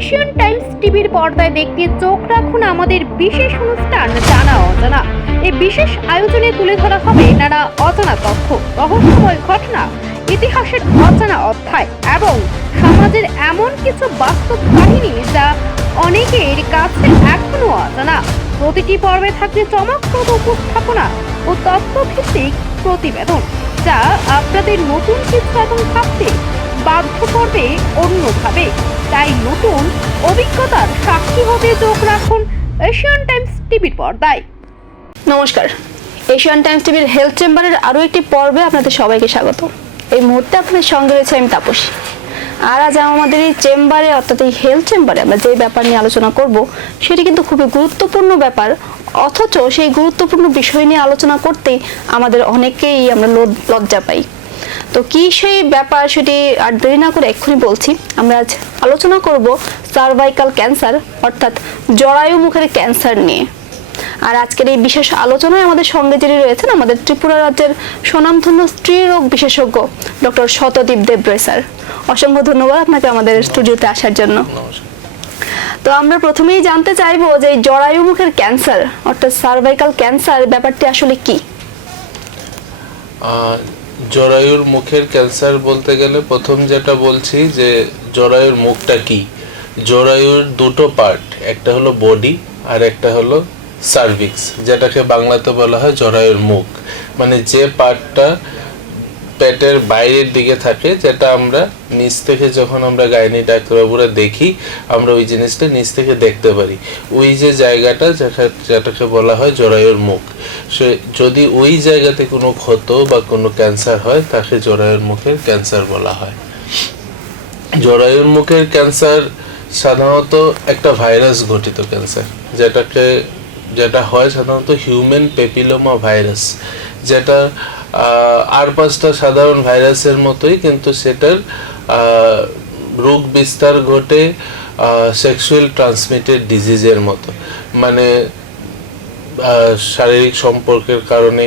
Asian Times টিভির পর্দায় দেখতে চোখ রাখুন আমাদের বিশেষ অনুষ্ঠান জানা অজানা। এই বিশেষ আয়োজনে তুলে ধরা হবে নানা অজানা তথ্য, রহস্যময় ঘটনা, ইতিহাসের অজানা অধ্যায় এবং সমাজের এমন কিছু বাস্তব কাহিনী যা অনেকের কাছে এখনো অজানা। প্রতিটি পর্বে থাকবে চমকপ্রদ উপস্থাপনা ও তথ্যভিত্তিক প্রতিবেদন, যা আপনাদের নতুন কিছু এবং ভাবতে বাধ্য করবে অন্যভাবে। তাই নতুন অভিজ্ঞতার সাক্ষী হতে চোখ রাখুন এশিয়ান টাইমস টিভির পর্দায়। নমস্কার, এশিয়ান টাইমস টিভির হেলথ চেম্বারের আরও একটি পর্বে আপনাদের সবাইকে স্বাগত। এই মুহূর্তে আপনাদের সঙ্গে রয়েছে আমি তাপসী। আর আজ আমাদের এই চেম্বারে অর্থাৎ এই হেলথ চেম্বারে আমরা যে ব্যাপার নিয়ে আলোচনা করব সেটি কিন্তু খুবই গুরুত্বপূর্ণ ব্যাপার, অথচ সেই গুরুত্বপূর্ণ বিষয় নিয়ে আলোচনা করতেই আমাদের অনেকেই আমরা লজ্জা পাই। তো কি সেই ব্যাপার সেটি আর দেরি না করে এক্ষুনি বলছি। আমরা আজ আলোচনা করব সার্ভাইকাল ক্যান্সার অর্থাৎ জরায়ু মুখের ক্যান্সার নিয়ে। আর আজকের এই বিশেষ আলোচনায় আমাদের সঙ্গে যিনি রয়েছেন আমাদের ত্রিপুরা রাজ্যের স্বনামধন্য স্ত্রীরোগ বিশেষজ্ঞ ডক্টর শতদীপ দেবরায় স্যার। অসংখ্য ধন্যবাদ আপনাকে আমাদের স্টুডিওতে আসার জন্য। তো আমরা প্রথমেই জানতে চাইবো যে জরায়ু মুখের ক্যান্সার অর্থাৎ সার্ভাইকাল ক্যান্সার ব্যাপারটি আসলে কি? জরায়ুর মুখের ক্যান্সার বলতে গেলে প্রথম যেটা বলছি যে জরায়ুর মুখটা কি। জরায়ুর দুটো পার্ট, একটা হলো বডি আর একটা হলো সার্ভিক্স, যেটাকে বাংলাতে বলা হয় জরায়ুর মুখ। মানে যে পার্টটা পেটের বাইরের দিকে থাকে, যেটা আমরা নিচ থেকে যখন আমরা গাইনি ডাক্তারবাবুরা দেখি, আমরা ওই জিনিসটা নিচ থেকে দেখতে পারি। ওই যে জায়গাটা যেটাকে বলা হয় জরায়ুর মুখ, সে যদি ওই জায়গাতে কোনো ক্ষত বা কোনো ক্যান্সার হয় তাকে জরায়ুর মুখের ক্যান্সার বলা হয়। জরায়ুর মুখের ক্যান্সার সাধারণত একটা ভাইরাস ঘটিত ক্যান্সার, যেটা হয় সাধারণত হিউম্যান পেপিলোমা ভাইরাস, যেটা আর পাঁচটা সাধারণ ভাইরাসের মতোই, কিন্তু সেটার রোগ বিস্তার ঘটে সেক্সুয়াল ট্রান্সমিটেড ডিজিজের মতো। মানে শারীরিক সম্পর্কের কারণে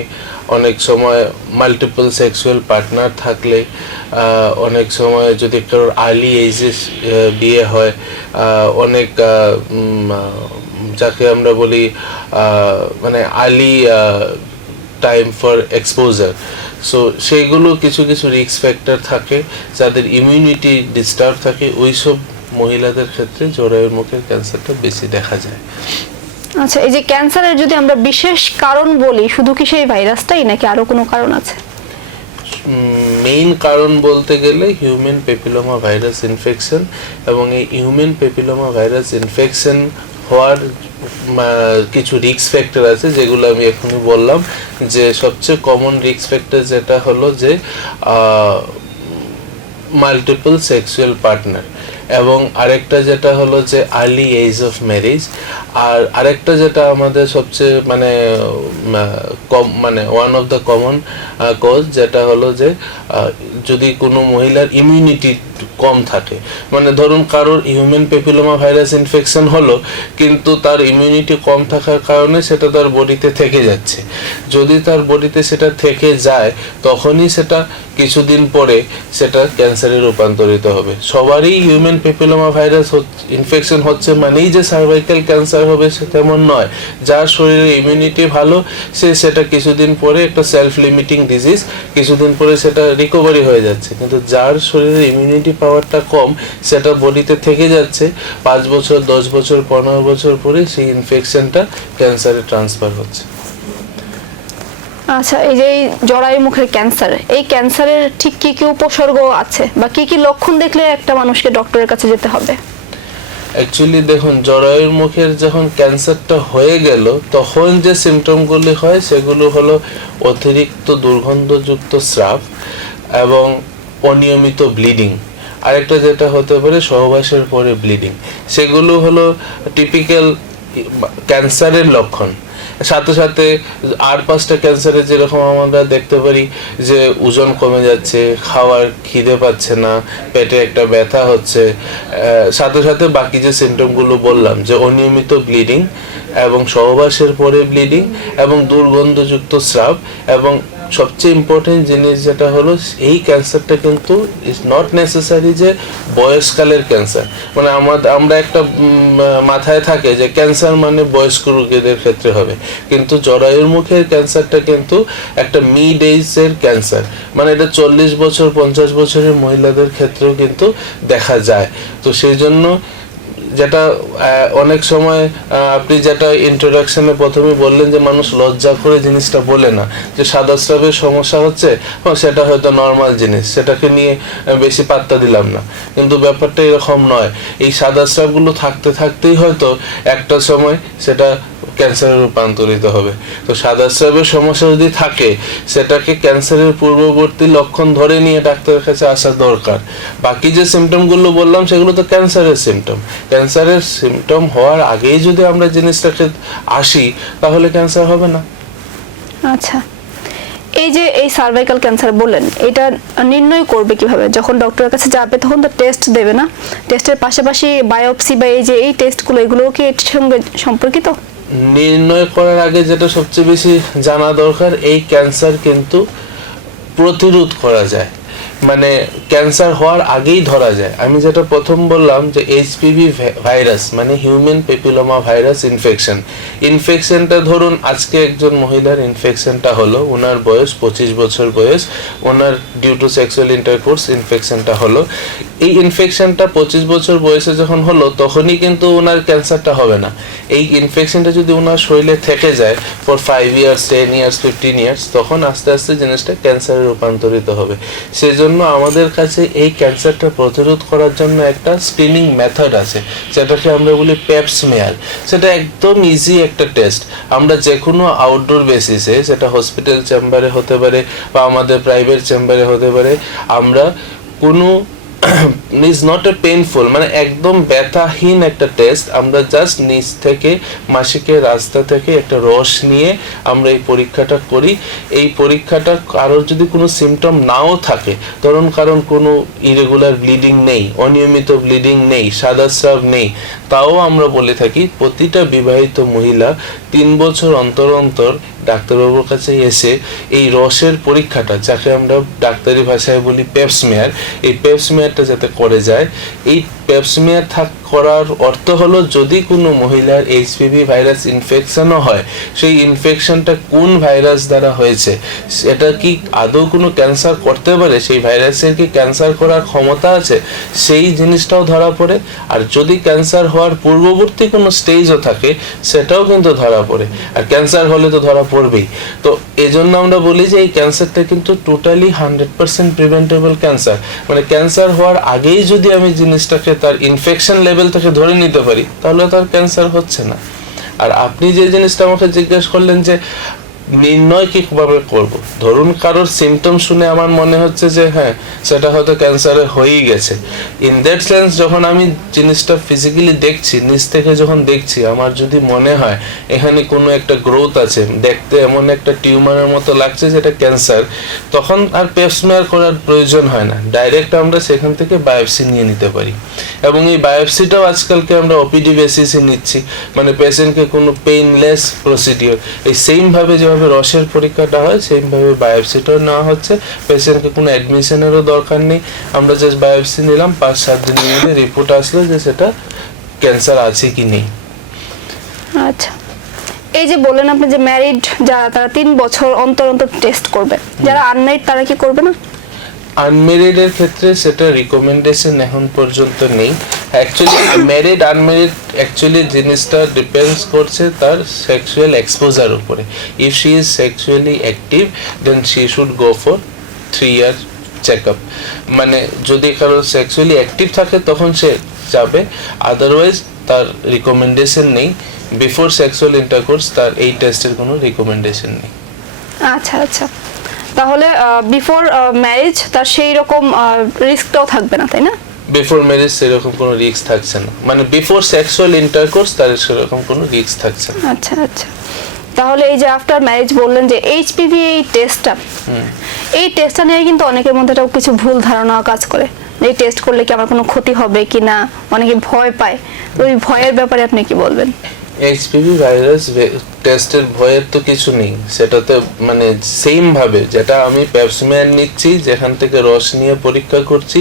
অনেক সময় মাল্টিপল সেক্সুয়াল পার্টনার থাকলে, অনেক সময় যদি কারোর আর্লি এজে বিয়ে হয়, অনেক যাকে আমরা বলি মানে early time for exposure, so সেইগুলো কিছু কিছু রিস্ক ফ্যাক্টর থাকে, যাদের ইমিউনিটি ডিস্টার্ব থাকে, ওইসব মহিলাদের ক্ষেত্রে জরায়ুর মুখের ক্যান্সারটা বেশি দেখা যায়। আচ্ছা, এই যে ক্যান্সারের যদি আমরা বিশেষ কারণ বলি, শুধু কি সেই ভাইরাসটাই নাকি আরো কোনো কারণ আছে? মেইন কারণ বলতে গেলে হিউম্যান পেপিলোমা ভাইরাস ইনফেকশন, এবং এই হিউম্যান পেপিলোমা ভাইরাস ইনফেকশন হওয়ার কিছু রিস্ক ফ্যাক্টর আছে, যেগুলো আমি এখনই বললাম। যে সবচেয়ে কমন রিস্ক ফ্যাক্টর যেটা হলো যে মাল্টিপল সেক্সুয়াল পার্টনার, এবং আরেকটা যেটা হলো যে আর্লি এজ অফ ম্যারেজ, আর আরেকটা যেটা আমাদের সবচেয়ে মানে one of the common cause, যেটা হলো যে যদি কোনো মহিলার ইমিউনিটি কম থাকে। মানে ধরুন কারোর হিউম্যান পেপিলোমা ভাইরাস ইনফেকশন হলো, কিন্তু তার ইমিউনিটি কম থাকার কারণে সেটা তার বডিতে থেকে যাচ্ছে। যদি তার বডিতে সেটা থেকে যায়, তখনই সেটা কিছুদিন পরে সেটা ক্যান্সারে রূপান্তরিত হবে। সবারই হিউম্যান পেপিলোমা ভাইরাস ইনফেকশন হচ্ছে মানেই যে সার্ভাইকাল ক্যান্সার হবে সে তেমন নয়। যার শরীরে ইমিউনিটি ভালো, সেটা কিছুদিন পরে একটা সেলফ লিমিটিং ডিজিজ, কিছুদিন পরে সেটা রিকভারি হয়ে যাচ্ছে। কিন্তু যার শরীরে ইমিউনিটি পাওয়ারটা কম, সেটা বডিতে থেকে যাচ্ছে, 5 বছর 10 বছর 15 বছর পরে সেই ইনফেকশনটা ক্যান্সারে ট্রান্সফার হচ্ছে। আচ্ছা, এই যে জরায়ু মুখের ক্যান্সার, এই ক্যান্সারের ঠিক কি কি উপসর্গ আছে বা কি কি লক্ষণ দেখলে একটা মানুষকে ডক্টরের কাছে যেতে হবে? অ্যাকচুয়ালি দেখুন, জরায়ুর মুখের যখন ক্যান্সারটা হয়ে গেল, তখন যে সিমটমগুলি হয় সেগুলো হলো অতিরিক্ত দুর্গন্ধযুক্ত স্রাব এবং অনিয়মিত ব্লিডিং। আরেকটা যেটা হতে পারে সহবাসের পরে ব্লিডিং। সেগুলো হলো টিপিক্যাল ক্যান্সারের লক্ষণ। সাথে সাথে আর 5টা ক্যান্সারে যেরকম আমরা দেখতে পারি যে ওজন কমে যাচ্ছে, খাওয়ার খিদে পাচ্ছে না, পেটে একটা ব্যথা হচ্ছে, সাথে সাথে বাকি যে সিমটমগুলো বললাম, যে অনিয়মিত ব্লিডিং এবং সহবাসের পরে ব্লিডিং এবং দুর্গন্ধযুক্ত স্রাব এবং সবচেয়ে ইম্পর্টেন্ট জিনিস যেটা হলো, এই ক্যান্সারটা কিন্তু ইজ নট নেসেসারি যে বয়সকালের ক্যান্সার। মানে আমরা একটা মাথায় থাকে যে ক্যান্সার মানে বয়স্ক রোগীদের ক্ষেত্রে হবে, কিন্তু জরায়ুর মুখের ক্যান্সারটা কিন্তু একটা মিড এজের ক্যান্সার। মানে এটা 40 বছর 50 বছরের মহিলাদের ক্ষেত্রেও কিন্তু দেখা যায়। তো সেই জন্য যেটা অনেক সময় আপনি যেটা ইন্ট্রোডাকশনে প্রথমে বললেন যে মানুষ লজ্জা করে জিনিসটা বলে না, যে সাদা স্রাবের সমস্যা হচ্ছে, সেটা হয়তো নর্মাল জিনিস, সেটাকে নিয়ে বেশি পাত্তা দিলাম না। কিন্তু ব্যাপারটা এরকম নয়। এই সাদা স্রাবগুলো থাকতে থাকতেই হয়তো একটা সময় সেটা ক্যান্সারে রূপান্তরিত হবে। তো সাদা স্রাবের সমস্যা যদি থাকে, সেটাকে ক্যান্সারের পূর্ববর্তী লক্ষণ ধরে নিয়ে ডাক্তারের কাছে আসা দরকার। বাকি যে সিমটমগুলো বললাম সেগুলো তো ক্যান্সারের সিমটম। ক্যান্সারের সিমটম হওয়ার আগেই যদি আমরা জিনিসটাকে আসি, তাহলে ক্যান্সার হবে না। আচ্ছা, এই যে এই সার্ভাইকাল ক্যান্সার বললেন, এটা নির্ণয় করবে কিভাবে? যখন ডক্টরের কাছে যাবে তখন তো টেস্ট দেবে না? টেস্টের পাশাপাশি বায়োপসি বা এই যে এই টেস্টগুলো, এগুলোও কি এর সঙ্গে সম্পর্কিত? নির্ণয় করার আগে যেটা সবচেয়ে বেশি জানা দরকার, এই ক্যান্সার কিন্তু প্রতিরোধ করা যায়, মানে ক্যান্সার হওয়ার আগেই ধরা যায়। আমি যেটা প্রথম বললাম যে এইচপিভি ভাইরাস মানে হিউম্যান পেপিলোমা ভাইরাস ইনফেকশনটা ধরুন আজকে একজন মহিলার ইনফেকশনটা হলো, ওনার বয়স 25 বছর বয়স, ওনার ডিউ টু সেক্সুয়াল ইন্টারকোর্স ইনফেকশনটা হলো। এই ইনফেকশনটা 25 বছর বয়সে যখন হলো, তখনই কিন্তু ওনার ক্যান্সারটা হবে না। এই ইনফেকশনটা যদি ওনার শরীরে থেকে যায় ফর 5 ইয়ার্স 10 ইয়ার্স 15 ইয়ার্স, তখন আস্তে আস্তে জিনিসটা ক্যান্সারে রূপান্তরিত হবে। সেজন্য আমাদের কাছে এই ক্যান্সারটা প্রতিরোধ করার জন্য একটা স্ক্রিনিং মেথড আছে, যেটাকে আমরা বলি পেপ স্মিয়ার। সেটা একদম ইজি একটা টেস্ট। আমরা যে কোনো আউটডোর বেসিসে, সেটা হসপিটাল চেম্বারে হতে পারে বা আমাদের প্রাইভেট চেম্বারে হতে পারে, আমরা কোনো ইজ নট এ পেইনফুল, মানে একদম ব্যথাহীন একটা টেস্ট, আমরা জাস্ট নিচ থেকে মাসিকের রাস্তা থেকে একটা রস নিয়ে আমরা এই পরীক্ষাটা করি। এই পরীক্ষাটা কারোর যদি কোনো সিমটম নাও থাকে, ধরুন কারণ কোনো ইরেগুলার ব্লিডিং নেই, অনিয়মিত ব্লিডিং নেই, সাদা স্রাব নেই, তাও আমরা বলে থাকি প্রতিটা বিবাহিত মহিলা 3 বছর অন্তর অন্তর ডাক্তারবাবুর কাছে এসে এই রসের পরীক্ষাটা, যাকে আমরা ডাক্তারি ভাষায় বলি পেপ স্মিয়ার, এই পেপ স্মিয়ারটা যাতে করে যায়। এই পেপ স্মিয়ার করার অর্থ হলো, যদি কোনো মহিলার এইচপিভি ভাইরাস ইনফেকশনও হয়, সেই ইনফেকশনটা কোন ভাইরাস দ্বারা হয়েছে, সেটা কি আদৌ কোনো ক্যান্সার করতে পারে, সেই ভাইরাসের কি ক্যান্সার করার ক্ষমতা আছে, সেই জিনিসটাও ধরা পড়ে। আর যদি ক্যান্সার হওয়ার পূর্ববর্তী কোনো স্টেজও থাকে, সেটাও কিন্তু ধরা পড়ে। আর ক্যান্সার হলে তো ধরা পড়বেই। তো এজন্য আমরা বলি যে এই ক্যান্সারটা কিন্তু টোটালি 100% প্রিভেন্টেবল ক্যান্সার। মানে ক্যান্সার হওয়ার আগেই যদি আমি জিনিসটাকে তার ইনফেকশন লেভেল থেকে ধরে নিতে পারি, তাহলে তার ক্যান্সার হচ্ছে না। আর আপনি যে জিনিসটা আমাকে জিজ্ঞেস করলেন যে নির্ণয় কিভাবে করব, ধরুন কারোর সিমটম শুনে আমার মনে হচ্ছে যে হ্যাঁ, সেটা হয়তো ক্যান্সারে হয়েই গেছে। ইন দ্যাট সেন্স যখন আমি জিনিসটা ফিজিক্যালি দেখছি, নিচ থেকে যখন দেখছি, আমার যদি মনে হয় এখানে কোনো একটা গ্রোথ আছে, দেখতে এমন একটা টিউমারের মতো লাগছে যেটা ক্যান্সার, তখন আর পেপ স্মিয়ার করার প্রয়োজন হয় না, ডাইরেক্ট আমরা সেখান থেকে বায়োপসি নিয়ে নিতে পারি। এবং এই বায়োপসিটাও আজকালকে আমরা ওপিডি বেসিসে নিচ্ছি, মানে পেশেন্টকে কোনো পেইনলেস প্রসিডিওর, এই সেমভাবে যেভাবে রসের পরীক্ষাটা হয় সেইভাবে বায়োপসিটাও নেওয়া হচ্ছে। পেশেন্টকে কোনো অ্যাডমিশনেরও দরকার নেই, আমরা জাস্ট বায়োপসি নিলাম, 5-7 দিনের মধ্যে রিপোর্ট আসলো যে সেটা ক্যান্সার আছে কি নেই। আচ্ছা, এই যে বললেন আপনি যে ম্যারিড যারা, তারা 3 বছর অন্তর অন্তর টেস্ট করবে, যারা আনম্যারিড তারা কি করবে না? আনমেরিডের ক্ষেত্রে সেটা রিকমেন্ডেশন এখন পর্যন্ত নেই। অ্যাকচুয়ালি ম্যারিড আনমেরিড অ্যাকচুয়ালি জিনিসটা ডিপেন্ডস করছে তার সেক্সুয়াল এক্সপোজার উপরে। If she is sexually active then she should go for 3 year check up. মানে যদি কারো সেক্সুয়ালি অ্যাক্টিভ থাকে তখন সে যাবে, আদারওয়াইজ তার রিকমেন্ডেশন নেই। বিফোর সেক্সুয়াল ইন্টারকোর্স তার এই টেস্টের কোনো রিকমেন্ডেশন নেই। আচ্ছা আচ্ছা, তাহলে বিফোর ম্যারেজ তার সেই রকম রিস্কটাও থাকবে না, তাই না? বিফোর ম্যারেজ সেরকম কোনো রিস্ক থাকছে না, মানে বিফোর সেক্সুয়াল ইন্টারকোর্স তার সেরকম কোনো রিস্ক থাকছে না। আচ্ছা আচ্ছা, তাহলে এই যে আফটার ম্যারেজ বললেন যে এইচপিভি এই টেস্টটা, এই টেস্টটা নিয়ে কিন্তু অনেকের মধ্যে একটা কিছু ভুল ধারণা কাজ করে, এই টেস্ট করলে কি আমার কোনো ক্ষতি হবে কি না, অনেকে ভয় পায়। তো ওই ভয়ের ব্যাপারে আপনি কি বলবেন? এইচপিভি ভাইরাস টেস্টের ভয়ের তো কিছু নেই, সেটাতে মানে সেম ভাবে যেটা আমি প্যাপসমিয়ার নিচ্ছি, যেখান থেকে রস নিয়ে পরীক্ষা করছি,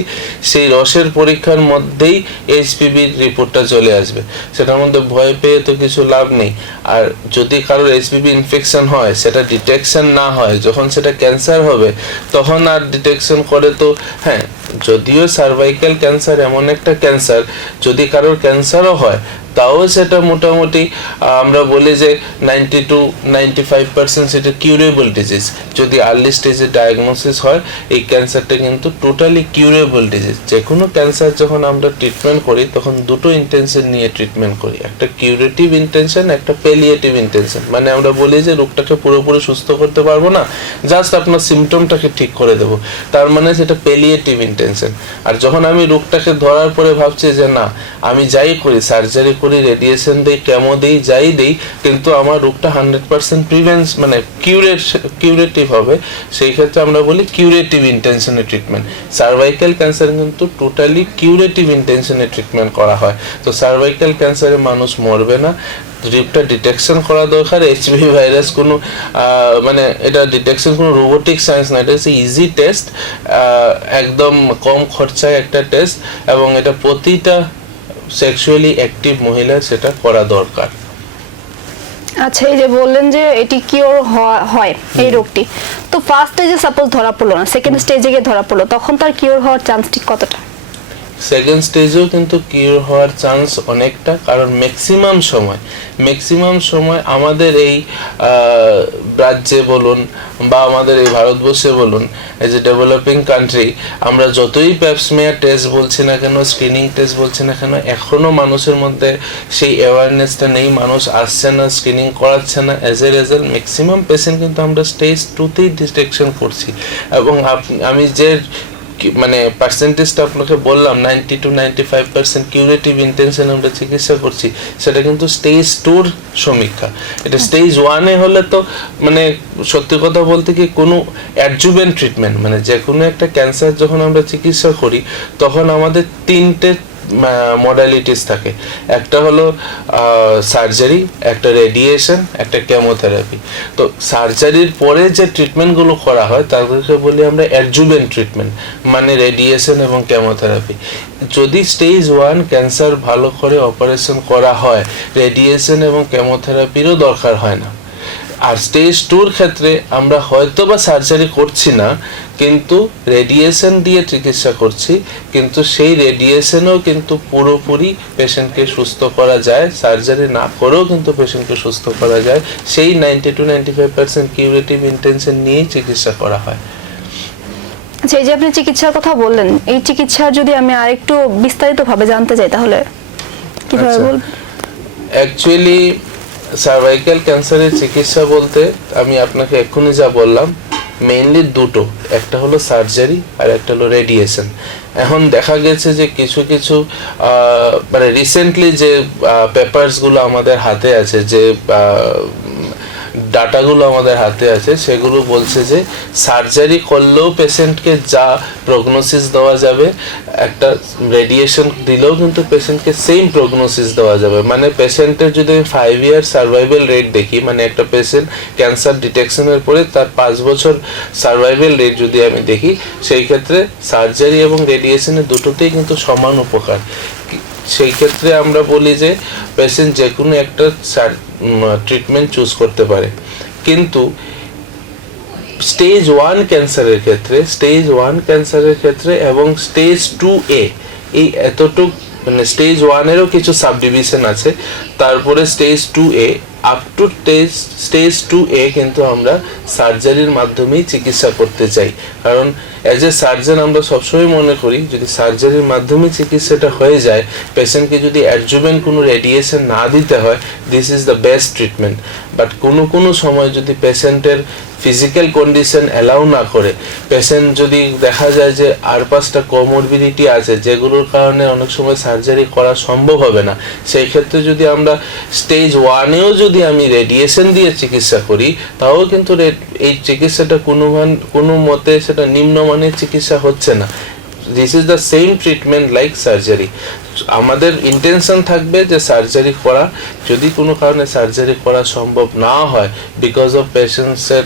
সেই রসের পরীক্ষার মধ্যেই এইচপিভির রিপোর্টটা চলে আসবে। সেটার মধ্যে ভয় পেয়ে তো কিছু লাভ নেই। আর যদি কারোর এইচপিভি ইনফেকশন হয়, সেটা ডিটেকশন না হয়, যখন সেটা ক্যান্সার হবে তখন আর ডিটেকশন করে তো হ্যাঁ, যদিও সার্ভাইকাল ক্যান্সার এমন একটা ক্যান্সার, যদি কারোর ক্যান্সারও হয় তাও সেটা মোটামুটি আমরা বলি যে 90-95% সেটা কিউরেবল ডিজিজ। যদি আর্লি স্টেজে ডায়াগনোসিস হয়, এই ক্যান্সারটা কিন্তু টোটালি কিউরেবল ডিজিজ। যে কোনো ক্যান্সার যখন আমরা ট্রিটমেন্ট করি তখন দুটো ইন্টেনশন নিয়ে ট্রিটমেন্ট করি, একটা কিউরেটিভ ইন্টেনশন, একটা প্যালিয়েটিভ ইন্টেনশন। মানে আমরা বলি যে রোগটাকে পুরোপুরি সুস্থ করতে পারবো না, জাস্ট আপনার সিমটমটাকে ঠিক করে দেবো, তার মানে সেটা প্যালিয়েটিভ ইন্টেনশন। আর যখন আমি রোগটাকে ধরার পরে ভাবছি যে না, আমি যাই করি, সার্জারি করি, রেডিয়েশন দিই, কেমো দিই, যাই দিই, কিন্তু আমার রোগটা 100% প্রিভেন্স মানে কিউরেটিভ হবে, সেই ক্ষেত্রে আমরা বলি কিউরেটিভ ইন্টেনশনে ট্রিটমেন্ট। সার্ভাইকাল ক্যান্সার কিন্তু টোটালি কিউরেটিভ ইন্টেনশনে ট্রিটমেন্ট করা হয়। তো সার্ভাইকাল ক্যান্সারে মানুষ মরবে না, রিপটা ডিটেকশন করা দরকার। এইচপিভি ভাইরাস কোনো মানে এটা ডিটেকশন কোনো রোবোটিক সায়েন্স না, এটা হচ্ছে ইজি টেস্ট, একদম কম খরচায় একটা টেস্ট, এবং এটা প্রতিটা সেক্সুয়ালি অ্যাক্টিভ মহিলা সেটা করা দরকার। আচ্ছা, এই যে বললেন যে এটি কিওর হয় এই রোগটি, তো ফার্স্ট স্টেজে সাপোজ ধরা পড়লো না, সেকেন্ড স্টেজে গিয়ে ধরা পড়লো, তখন তার কিওর হওয়ার চান্স ঠিক কতটা? সেকেন্ড স্টেজেও কিন্তু কিওর হওয়ার চান্স অনেকটা, কারণ ম্যাক্সিমাম সময় আমাদের এই রাজ্যে বলুন বা আমাদের এই ভারতবর্ষে বলুন, এজ এ ডেভেলপিং কান্ট্রি, আমরা যতই প্যাপসমিয়ার টেস্ট বলছি না কেন, স্ক্রিনিং টেস্ট বলছি না কেন, এখনও মানুষের মধ্যে সেই অ্যাওয়ারনেসটা নেই, মানুষ আসছে না, স্ক্রিনিং করাচ্ছে না। As a result maximum patient কিন্তু আমরা স্টেজ 2তেই ডিটেকশন করছি। এবং আমি যে মানে পার্সেন্টেজটা আপনাকে বললাম, 90-95% কিউরেটিভ ইন্টেনশন আমরা চিকিৎসা করছি, সেটা কিন্তু স্টেজ 2-র সমীক্ষা। এটা স্টেজ 1-এ হলে তো মানে সত্যি কথা বলতে কি কোনো অ্যাডজুভেন্ট ট্রিটমেন্ট, মানে যে কোনো একটা ক্যান্সার যখন আমরা চিকিৎসা করি তখন আমাদের 3টে মডালিটিস থাকে। একটা হলো সার্জারি, একটা রেডিয়েশন, একটা কেমোথেরাপি। তো সার্জারির পরে যে ট্রিটমেন্টগুলো করা হয় তাদেরকে বলি আমরা অ্যাডজুভেন্ট ট্রিটমেন্ট, মানে রেডিয়েশন এবং কেমোথেরাপি। যদি স্টেজ 1 ক্যান্সার ভালো করে অপারেশন করা হয়, রেডিয়েশন এবং কেমোথেরাপিরও দরকার হয় না। আর স্টেজ 2-র ক্ষেত্রে আমরা হয়তো বা সার্জারি করছি না, কিন্তু রেডিয়েশন দিয়ে চিকিৎসা করছি, কিন্তু সেই রেডিয়েশনও কিন্তু পুরোপুরি পেশেন্টকে সুস্থ করা যায়, সার্জারি না করেও কিন্তু পেশেন্টকে সুস্থ করা যায়। সেই 90-95% কিউরেটিভ ইন্টেনশন নিয়েই চিকিৎসা করা হয়। আচ্ছা, এই যে আপনি চিকিৎসার কথা বললেন, এই চিকিৎসা যদি আমি আরেকটু বিস্তারিতভাবে জানতে চাই তাহলে কিভাবে বলবেন? অ্যাকচুয়ালি সার্ভাইকাল ক্যান্সারের চিকিৎসা বলতে আমি আপনাকে এক্ষুনি যা বললাম, মেইনলি দুটো, একটা হলো সার্জারি আর একটা হলো রেডিয়েশন। এখন দেখা গেছে যে কিছু মানে রিসেন্টলি যে পেপারসগুলো আমাদের হাতে আছে, যে ডাটাগুলো আমাদের হাতে আছে, সেগুলো বলছে যে সার্জারি করলেও পেশেন্টকে যা প্রগনোসিস দেওয়া যাবে, একটা রেডিয়েশন দিলেও কিন্তু পেশেন্টকে সেম প্রগনোসিস দেওয়া যাবে। মানে পেশেন্টের যদি 5 ইয়ার সার্ভাইভাল রেট দেখি, মানে একটা পেশেন্ট ক্যান্সার ডিটেকশনের পরে তার 5 বছর সার্ভাইভাল রেট যদি আমি দেখি, সেই ক্ষেত্রে সার্জারি এবং রেডিয়েশনের দুটোতেই কিন্তু সমান উপকার। সেই ক্ষেত্রে আমরা বলি যে পেশেন্ট যে কোনো একটা ট্রিটমেন্ট চুজ করতে পারে। কিন্তু স্টেজ 1 ক্যান্সারের ক্ষেত্রে এবং স্টেজ 2A, এই এতটুক মানে স্টেজ 1-এরও কিছু সাবডিভিশন আছে, তারপরে stage 2A up to stage 2A কিন্তু আমরা সার্জারির মাধ্যমেই চিকিৎসা করতে চাই। কারণ অ্যাজ এ সার্জন আমরা সবসময় মনে করি যদি সার্জারির মাধ্যমে চিকিৎসাটা হয়ে যায়, পেশেন্টকে যদি অ্যাডজুভেন্ট কোনো রেডিয়েশন না দিতে হয়, this is the best treatment. But কোনো সময় যদি পেশেন্টের ফিজিক্যাল কন্ডিশন অ্যালাউ না করে, পেশেন্ট যদি দেখা যায় যে আর 5টা কোমরবিডিটি আছে যেগুলোর কারণে অনেক সময় সার্জারি করা সম্ভব হবে না, সেই ক্ষেত্রে যদি আমরা স্টেজ 1-এও যদি আমি রেডিয়েশন দিয়ে চিকিৎসা করি, তাও কিন্তু এই চিকিৎসাটা কোনো মতে সেটা নিম্নমানের চিকিৎসা হচ্ছে না। This is the same treatment like surgery. আমাদের ইন্টেনশন থাকবে যে সার্জারি করা, যদি কোনো কারণে সার্জারি করা সম্ভব না হয় বিকজ অফ পেশেন্টসের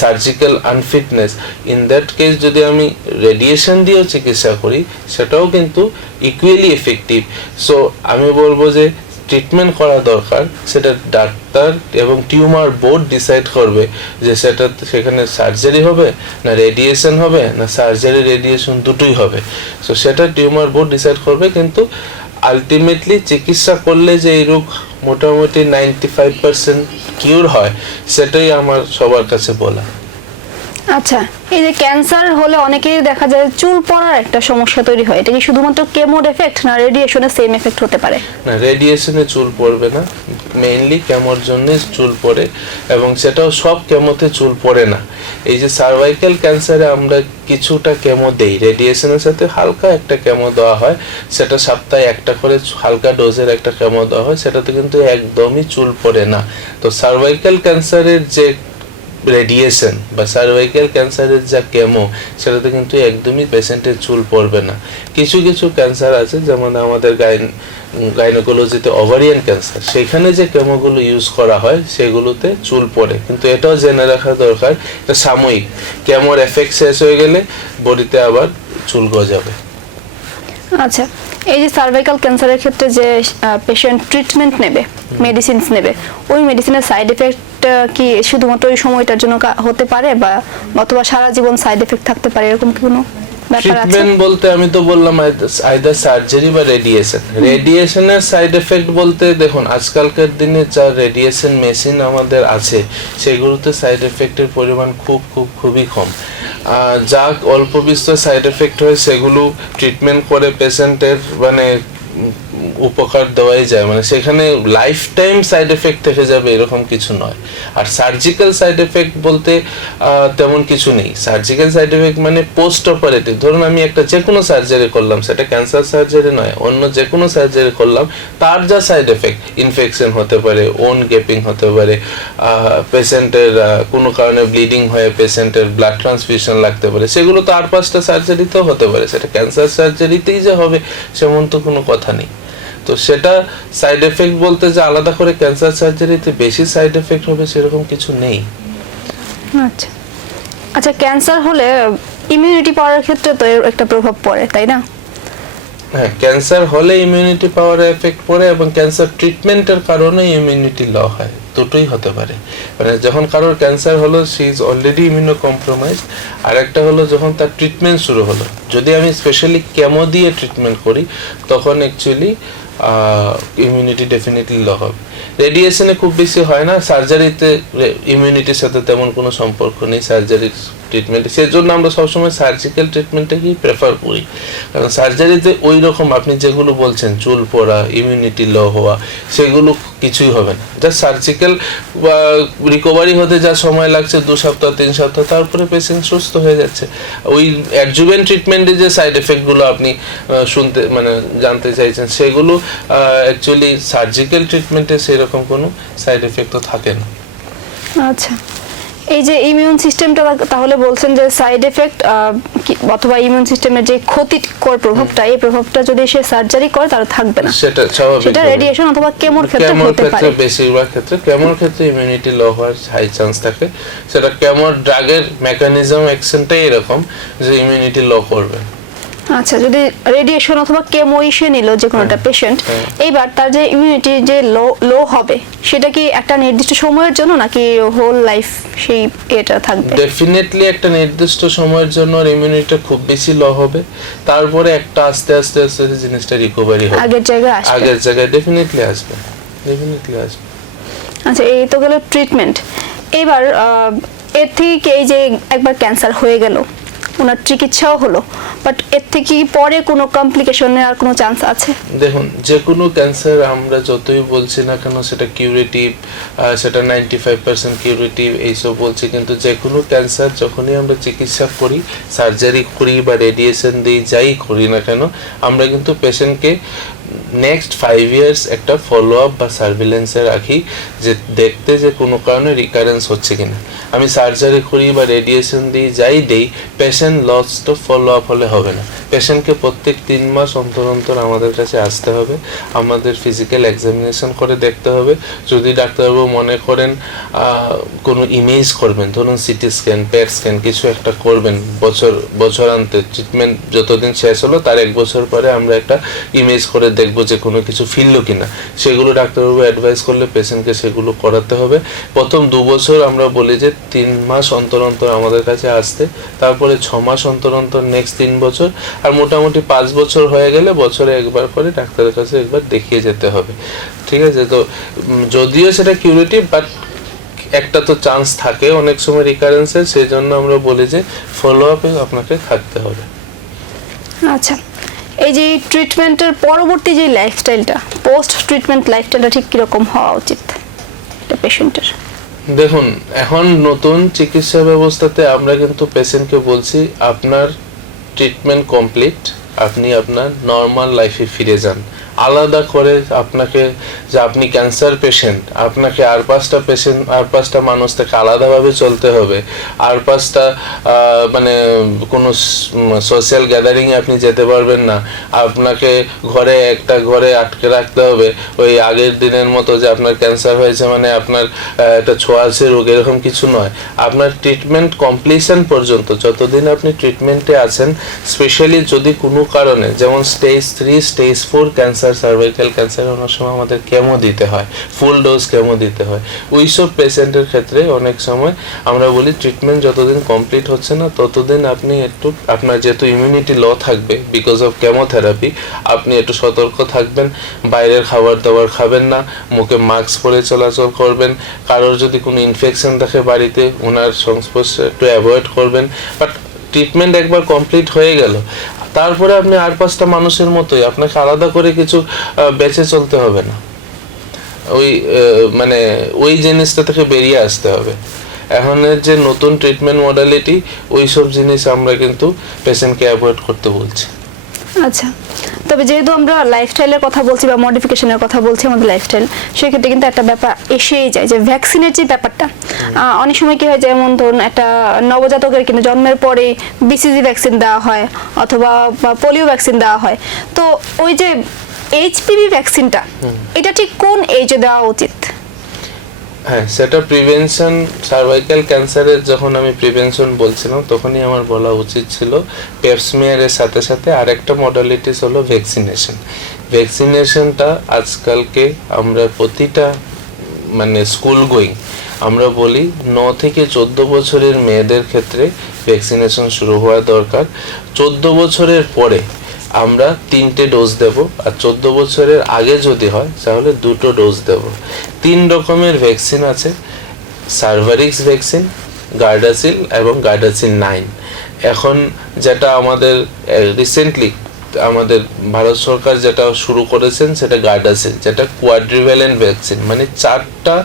surgical unfitness, in that case যদি আমি রেডিয়েশন দিয়েও চিকিৎসা করি সেটাও কিন্তু ইকুয়ালি এফেক্টিভ। সো আমি বলবো যে ট্রিটমেন্ট করা দরকার, সেটা ডাক্তার এবং টিউমার বোর্ড ডিসাইড করবে যে সেখানে সার্জারি হবে না রেডিয়েশন হবে না সার্জারি রেডিয়েশন দুটোই হবে। সো সেটা টিউমার বোর্ড ডিসাইড করবে, কিন্তু আলটিমেটলি চিকিৎসা করলে যে এই রোগ মোটামুটি 95% কিউর হয়, সেটাই আমার সবার কাছে বলা। আচ্ছা, এই যে ক্যান্সার হলে অনেকেই দেখা যায় চুল পড়ার একটা সমস্যা তৈরি হয়, এটা কি শুধুমাত্র কেমোর এফেক্ট না রেডিয়েশনের সেম এফেক্ট হতে পারে? না, রেডিয়েশনে চুল পড়বে না, মেইনলি কেমোর জন্য চুল পড়ে, এবং সেটাও সব কেমোতে চুল পড়ে না। এই যে সার্ভাইকাল ক্যান্সারে আমরা কিছুটা কেমো দেই, রেডিয়েশনের সাথে হালকা একটা কেমো দেওয়া হয়, সেটা সপ্তাহে একটা করে হালকা ডোজের একটা কেমো দেওয়া হয়, সেটাতে কিন্তু একদমই চুল পড়ে না। তো সার্ভাইকাল ক্যান্সারের যে রেডিয়েশন বা সার্ভাইকাল ক্যান্সারের যা কেমো, সেটাতে কিন্তু একদমই পেশেন্টের চুল পড়বে না। কিছু কিছু ক্যান্সার আছে, যেমন আমাদের গাইনোকোলজিতে ওভারিয়ান ক্যান্সার, সেখানে যে কেমোগুলো ইউজ করা হয় সেগুলোতে চুল পড়ে, কিন্তু এটাও জেনে রাখা দরকার এটা সাময়িক, কেমোর এফেক্ট শেষ হয়ে গেলে বডিতে আবার চুল গজাবে। আচ্ছা, এই যে সার্ভাইকাল ক্যান্সারের ক্ষেত্রে যে পেশেন্ট ট্রিটমেন্ট নেবে, মেডিসিনস নেবে, ওই মেডিসিনের সাইড এফেক্ট কি শুধুমাত্র ওই সময়টার জন্য হতে পারে বা অথবা সারা জীবন সাইড এফেক্ট থাকতে পারে, এরকম কি কোনো ব্যাপার আছে? ট্রিটমেন্ট বলতে আমি তো বললাম আইদার সার্জারি বা রেডিয়েশন। রেডিয়েশনের সাইড এফেক্ট বলতে দেখুন, আজকালকার দিনে যা রেডিয়েশন মেশিন আমাদের আছে সেগুলোতে সাইড এফেক্টের পরিমাণ খুবই কম। যা অল্প বিস্তর সাইড এফেক্ট হয় সেগুলো ট্রিটমেন্ট করে পেশেন্টের মানে উপকার দেওয়াই যায়, মানে সেখানে লাইফ টাইম সাইড এফেক্ট থেকে যাবে এরকম কিছু নয়। আর সার্জিক্যাল সাইড এফেক্ট বলতে তেমন কিছু নেই। সার্জিক্যাল সাইড এফেক্ট মানে পোস্ট অপারেটিভ, ধরুন আমি একটা যে কোনো সার্জারি করলাম, সেটা ক্যান্সার সার্জারি নয়, অন্য যে কোনো সার্জারি করলাম, তার যা সাইড এফেক্ট, ইনফেকশন হতে পারে, ওন গ্যাপিং হতে পারে, পেশেন্টের কোনো কারণে ব্লিডিং হয়ে পেশেন্টের ব্লাড ট্রান্সফিউশন লাগতে পারে, সেগুলো তো আর 5টা সার্জারিতেও হতে পারে, সেটা ক্যান্সার সার্জারিতেই যে হবে সেমন তো কোনো কথা নেই। তো সেটা সাইড এফেক্ট বলতে যে আলাদা করে ক্যান্সার সার্জারিতে বেশি সাইড এফেক্ট হবে সেরকম কিছু নেই। আচ্ছা আচ্ছা, ক্যান্সার হলে ইমিউনিটি পাওয়ারের ক্ষেত্রে তো এর একটা প্রভাব পড়ে, তাই না? হ্যাঁ, ক্যান্সার হলে ইমিউনিটি পাওয়ারে এফেক্ট পড়ে, এবং ক্যান্সার ট্রিটমেন্টের কারণে ইমিউনিটি ল হয়, দুটোই হতে পারে। মানে যখন কারোর ক্যান্সার হলো, she is already immuno compromise, আর একটা হলো যখন তার ট্রিটমেন্ট শুরু হলো, যদি আমি স্পেশালি কেমো দিয়ে ট্রিটমেন্ট করি তখন অ্যাকচুয়ালি ইমিউনিটি ডেফিনেটলি ল হবে। রেডিয়েশনে খুব বেশি হয় না, সার্জারিতে ইমিউনিটির সাথে তেমন কোনো সম্পর্ক নেই সার্জারির ট্রিটমেন্টে, সেজন্য আমরা সবসময় সার্জিক্যাল ট্রিটমেন্টটাকেই প্রেফার করি। কারণ সার্জারিতে ওই রকম আপনি যেগুলো বলছেন চুল পড়া, ইমিউনিটি লো হওয়া, সেগুলো কিছুই হবে না। যা সার্জিক্যাল রিকভারি হতে যা সময় লাগছে 2 সপ্তাহ 3 সপ্তাহ, তারপরে পেশেন্ট সুস্থ হয়ে যাচ্ছে। ওই অ্যাডজুভেন্ট ট্রিটমেন্টে যে সাইড এফেক্টগুলো আপনি জানতে চাইছেন, সেগুলো অ্যাকচুয়ালি সার্জিক্যাল ট্রিটমেন্টে সেরকম কোনো সাইড এফেক্ট তো থাকে না। আচ্ছা, এই যে ইমিউন সিস্টেমটা তাহলে বলছেন যে সাইড এফেক্ট অথবা ইমিউন সিস্টেমের যে ক্ষতিকর প্রভাবটা, এই প্রভাবটা যদি সে সার্জারি করে তাহলে থাকবে না, সেটা স্বাভাবিক। সেটা রেডিয়েশন অথবা কেমোর ক্ষেত্রে হতে পারে। বেশিরভাগ ক্ষেত্রে কেমোর ক্ষেত্রে ইমিউনিটি লো হওয়ার হাই চান্স থাকে। সেটা কেমোর ড্রাগের মেকানিজম অ্যাকশনটাই এরকম যে ইমিউনিটি লো করবে। আচ্ছা, যদি রেডিয়েশন অথবা কেমো এসে নিল যে কোনো একটা পেশেন্ট, এইবার তার যে ইমিউনিটি যে লো হবে, সেটা কি একটা নির্দিষ্ট সময়ের জন্য নাকি হোল লাইফ সেই এটা থাকবে? ডেফিনেটলি একটা নির্দিষ্ট সময়ের জন্য ইমিউনিটি খুব বেশি লো হবে, তারপরে একটা আস্তে আস্তে জিনিসটা রিকভারি হবে, আগের জায়গায় ডেফিনেটলি আসবে। আচ্ছা, এই তো গেল ট্রিটমেন্ট। এবার এর থেকে এই যে একবার ক্যান্সার হয়ে গেল, ওনার চিকিৎসাও হলো, বাট এর থেকে পরে কোনো কমপ্লিকেশনের আর কোনো চান্স আছে? দেখুন, যে কোনো ক্যান্সার আমরা যতই বলছি না কেন সেটা কিউরেটিভ, সেটা 95% কিউরেটিভ এইসব বলছি, কিন্তু যে কোনো ক্যান্সার যখনই আমরা চিকিৎসা করি, সার্জারি করি বা রেডিয়েশন দিই, যাই করি না কেন, আমরা কিন্তু পেশেন্টকে নেক্সট 5 ইয়ার্স একটা ফলো আপ বা সার্ভিলেন্সে রাখি, যে দেখতে যে কোনো কারণে রিকারেন্স হচ্ছে কিনা। আমি সার্জারি করি বা রেডিয়েশন দিই, যাই দেই, পেশেন্ট লস্ট ফলো আপ হলে হবে না। পেশেন্টকে প্রত্যেক 3 মাস অন্তর অন্তর আমাদের কাছে আসতে হবে, আমাদের ফিজিক্যাল এক্সামিনেশন করে দেখতে হবে। যদি ডাক্তারবাবু মনে করেন কোনো ইমেজ করবেন, ধরুন সিটি স্ক্যান, পেট স্ক্যান, কিছু একটা করবেন বছরান্তে, ট্রিটমেন্ট যতদিন শেষ হলো তার 1 বছর পরে আমরা একটা ইমেজ করে দেখবো যে কোনো কিছু ফিরলো কিনা, সেগুলো ডাক্তারবাবু অ্যাডভাইস করলে পেশেন্টকে সেগুলো করাতে হবে। প্রথম 2 বছর আমরা বলি যে 3 মাস অন্তর অন্তর আমাদের কাছে আসতে, তারপরে 6 মাস অন্তর অন্তর নেক্সট 3 বছর, আর মোটামুটি 5 বছর হয়ে গেলে বছরে একবার করে ডাক্তারের কাছে একবার দেখিয়ে যেতে হবে। ঠিক আছে? তো যদিও সেটা কিউরেটিভ, বাট একটা তো চান্স থাকে অনেক সময় রিকারেন্সের, সেই জন্য আমরা বলি যে ফলো আপে আপনাকে থাকতে হবে। আচ্ছা, এই যে ট্রিটমেন্টের পরবর্তী যে লাইফস্টাইলটা, পোস্ট ট্রিটমেন্ট লাইফস্টাইলটা ঠিক কিরকম হওয়া উচিত এটা পেশেন্টের? দেখুন, এখন নতুন চিকিৎসা ব্যবস্থাতে আমরা কিন্তু পেশেন্টকে বলছি আপনার ট্রিটমেন্ট কমপ্লিট, আপনি আপনার নর্মাল লাইফে ফিরে যান। আলাদা করে আপনাকে যে আপনি ক্যান্সার পেশেন্ট, আপনাকে আর 5টা মানুষ থেকে আলাদাভাবে চলতে হবে, আর 5টা মানে কোনো সোশ্যাল গ্যাদারিংয়ে আপনি যেতে পারবেন না, আপনাকে একটা ঘরে আটকে রাখতে হবে ওই আগের দিনের মতো যে আপনার ক্যান্সার হয়েছে মানে আপনার একটা ছোঁয়াচে রোগ, এরকম কিছু নয়। আপনার ট্রিটমেন্ট কমপ্লিশন পর্যন্ত যতদিন আপনি ট্রিটমেন্টে আছেন, স্পেশালি যদি কোনো কারণে যেমন stage 3, stage 4 cancer, cervical cancer, অনেক সময় আমাদের কেমো দিতে হয়, ফুল ডোজ কেমো দিতে হয়। ওইসব পেশেন্টের ক্ষেত্রে অনেক সময় আমরা বলি ট্রিটমেন্ট যতদিন কমপ্লিট হচ্ছে না ততদিন আপনি একটু, আপনার যেহেতু ইমিউনিটি লো থাকবে বিকজ অফ কেমোথেরাপি, আপনি একটু সতর্ক থাকবেন, বাইরের খাবার দাবার খাবেন না, মুখে মাস্ক পরে চলাচল করবেন, কারোর যদি কোনো ইনফেকশন থাকে বাড়িতে ওনার সংস্পর্শে একটু অ্যাভয়েড করবেন। বাট ট্রিটমেন্ট একবার কমপ্লিট হয়ে গেল, তারপরে আপনি আর 5টা মানুষের মতোই, আপনাকে আলাদা করে কিছু বেঁচে চলতে হবে না, মানে ওই জিনিসটা থেকে বেরিয়ে আসতে হবে। এখনের যে নতুন ট্রিটমেন্ট মডালিটি, ওই সব জিনিস আমরা কিন্তু পেশেন্টকে অ্যাভয়েড করতে বলছি। আচ্ছা, তবে যেহেতু আমরা লাইফস্টাইলের কথা বলছি বা মডিফিকেশনের কথা বলছি আমাদের লাইফস্টাইল, সেক্ষেত্রে কিন্তু একটা ব্যাপার এসেই যায় যে ভ্যাকসিনের যে ব্যাপারটা, অনেক সময় কি হয়, যেমন ধরুন একটা নবজাতকের কিন্তু জন্মের পরে বিসিজি ভ্যাকসিন দেওয়া হয় অথবা পোলিও ভ্যাকসিন দেওয়া হয়, তো ওই যে এইচপিভি ভ্যাকসিনটা এটা ঠিক কোন এজে দেওয়া উচিত? হ্যাঁ, সেটা প্রিভেনশন, সার্ভাইকাল ক্যান্সারের যখন আমি প্রিভেনশন বলছিলাম তখনই আমার বলা উচিত ছিল পেপসমিয়ারের সাথে সাথে আরেকটা মডালিটিস হলো ভ্যাকসিনেশন। ভ্যাকসিনেশনটা আজকালকে আমরা প্রতিটা মানে স্কুল গোয়িং আমরা বলি 9 থেকে 14 বছরের মেয়েদের ক্ষেত্রে ভ্যাকসিনেশন শুরু হওয়া দরকার। 14 বছরের পরে আমরা 3টে ডোজ দেব, আর 14 বছরের আগে যদি হয় তাহলে 2টো ডোজ দেব। 3 রকমের ভ্যাকসিন আছে, সার্ভারিক্স ভ্যাকসিন, গার্ডাসিল এবং গার্ডাসিল 9। এখন যেটা আমাদের রিসেন্টলি আমাদের ভারত সরকার যেটা শুরু করেছেন সেটা গার্ডাসিল, যেটা কোয়াড্রিভ্যালেন্ট ভ্যাকসিন, মানে 4টা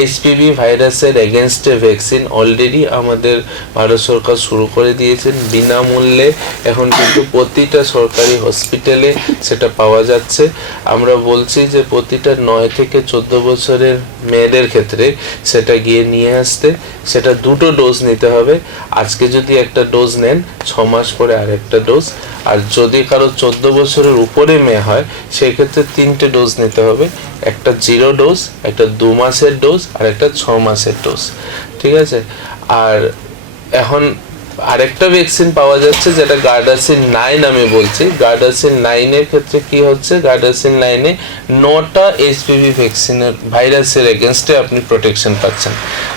এইচপিভি ভাইরাসের এগেনস্টে ভ্যাকসিন অলরেডি আমাদের ভারত সরকার শুরু করে দিয়েছেন বিনামূল্যে। এখন কিন্তু প্রতিটা সরকারি হসপিটালে সেটা পাওয়া যাচ্ছে। আমরা বলছি যে প্রতিটা 9 থেকে 14 বছরের মেয়েদের ক্ষেত্রে সেটা গিয়ে নিয়ে আসতে, সেটা 2টো ডোজ নিতে হবে। আজকে যদি একটা ডোজ নেন 6 মাস পরে আরেকটা ডোজ, আর যদি কারো 14 বছরের উপরে মেয়ে হয় সেই ক্ষেত্রে 3টে ডোজ নিতে হবে, একটা 0 ডোজ, একটা 2 মাসের ডোজ আর একটা 6 মাসের ডোজ। ঠিক আছে? আর এখন আরেকটা ভ্যাকসিন পাওয়া যাচ্ছে যেটা গার্ডাসিল 9 আমি বলছি। গার্ডাসিল 9 এর ক্ষেত্রে কি হচ্ছে, গার্ডাসিল 9 এ 9টা এইচপিভি ভ্যাকসিনের ভাইরাসের এগেনস্টে আপনি প্রোটেকশন পাচ্ছেন।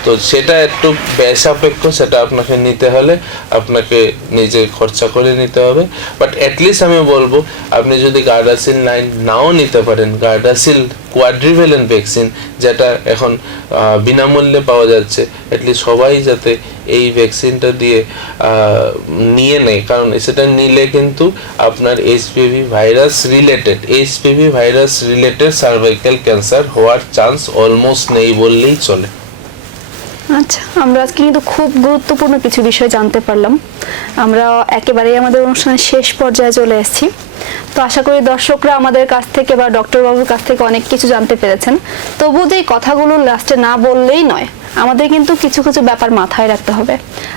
তো সেটা একটু ব্যয় সাপেক্ষ, সেটা আপনাকে নিতে হলে আপনাকে নিজে খরচা করে নিতে হবে। বাট অ্যাটলিস্ট আমি বলবো আপনি যদি গার্ডাসিল 9 নাও নিতে পারেন, গার্ডাসিল কোয়াড্রিভ্যালেন্ট ভ্যাকসিন যেটা এখন বিনামূল্যে পাওয়া যাচ্ছে, অ্যাটলিস্ট সবাই যাতে এই ভ্যাকসিনটা দিয়ে নিয়ে নেয়, কারণ সেটা নিলে কিন্তু আপনার HPV virus related cervical cancer হওয়ার চান্স অলমোস্ট নেই বললেই চলে। আচ্ছা, আমরা আজকে কিন্তু খুব গুরুত্বপূর্ণ কিছু বিষয় জানতে পারলাম। আমরা একেবারেই আমাদের অনুষ্ঠানের শেষ পর্যায়ে চলে এসেছি। তো আশা করি দর্শকরা আমাদের কাছ থেকে বা ডক্টর বাবুর কাছ থেকে অনেক কিছু জানতে পেরেছেন। তবু যে এই কথাগুলো লাস্টে না বললেই নয়, আমাদের কিন্তু কিছু কিছু ব্যাপার মাথায় রাখতে হবে।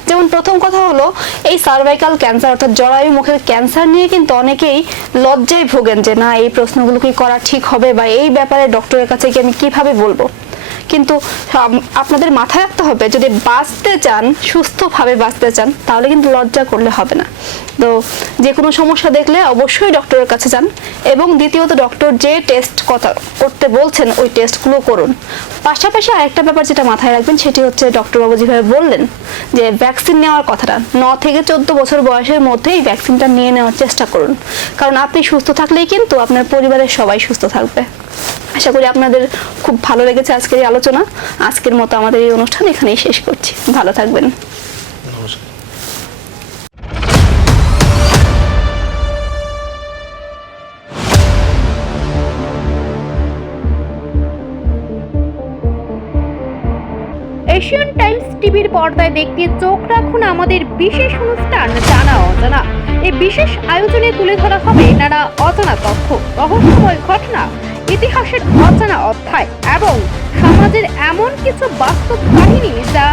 যেমন প্রথম কথা হলো, এই সার্ভাইকাল ক্যান্সার অর্থাৎ জরায়ু মুখের ক্যান্সার নিয়ে কিন্তু অনেকেই লজ্জায় ভোগেন যে না, এই প্রশ্নগুলো কি করা ঠিক হবে বা এই ব্যাপারে ডক্টরের কাছে কি আমি কিভাবে বলবো। কিন্তু আপনাদের মাথায় রাখতে হবে, যদি বাঁচতে চান, সুস্থভাবে বাঁচতে চান, তাহলে কিন্তু লজ্জা করলে হবে না। তো যে কোনো সমস্যা দেখলে অবশ্যই ডক্টরের কাছে যান, এবং দ্বিতীয়ত ডক্টর যে টেস্ট কথা করতে বলছেন ওই টেস্টগুলো করুন। পাশাপাশি আরেকটা ব্যাপার যেটা মাথায় রাখবেন, সেটি হচ্ছে ডক্টরবাবু যেভাবে বললেন যে ভ্যাকসিন নেওয়ার কথাটা, 9 থেকে 14 বছর বয়সের মধ্যে এই ভ্যাকসিনটা নিয়ে নেওয়ার চেষ্টা করুন। কারণ আপনি সুস্থ থাকলেই কিন্তু আপনার পরিবারের সবাই সুস্থ থাকবে। আশা করি আপনাদের খুব ভালো লেগেছে আজকের এই আলোচনা। আজকের মতো আমাদের এই অনুষ্ঠান এখানেই শেষ করছি। ভালো থাকবেন। নমস্কার। এশিয়ান টাইমস টিভির পর্দায় দেখতে চোখ রাখুন আমাদের বিশেষ অনুষ্ঠান জানা অজানা। এই বিশেষ আয়োজনে তুলে ধরা হবে নানা অজানা তথ্য, রহস্যময় ঘটনা, ইতিহাসের অজানা অধ্যায় এবং সমাজের এমন কিছু বাস্তব কাহিনী যা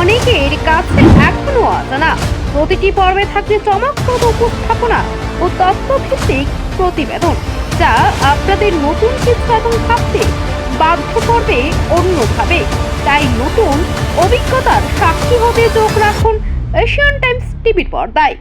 অনেকের কাছে এখনো অজানা। প্রতিটি পর্বে থাকবে চমকপ্রদ উপস্থাপনা ও তথ্যভিত্তিক প্রতিবেদন, যা আপনাদের নতুন কিছু এবং ভাবতে বাধ্য করবে অন্যভাবে। তাই নতুন অভিজ্ঞতার সাক্ষী হতে চোখ রাখুন এশিয়ান টাইমস টিভির পর্দায়।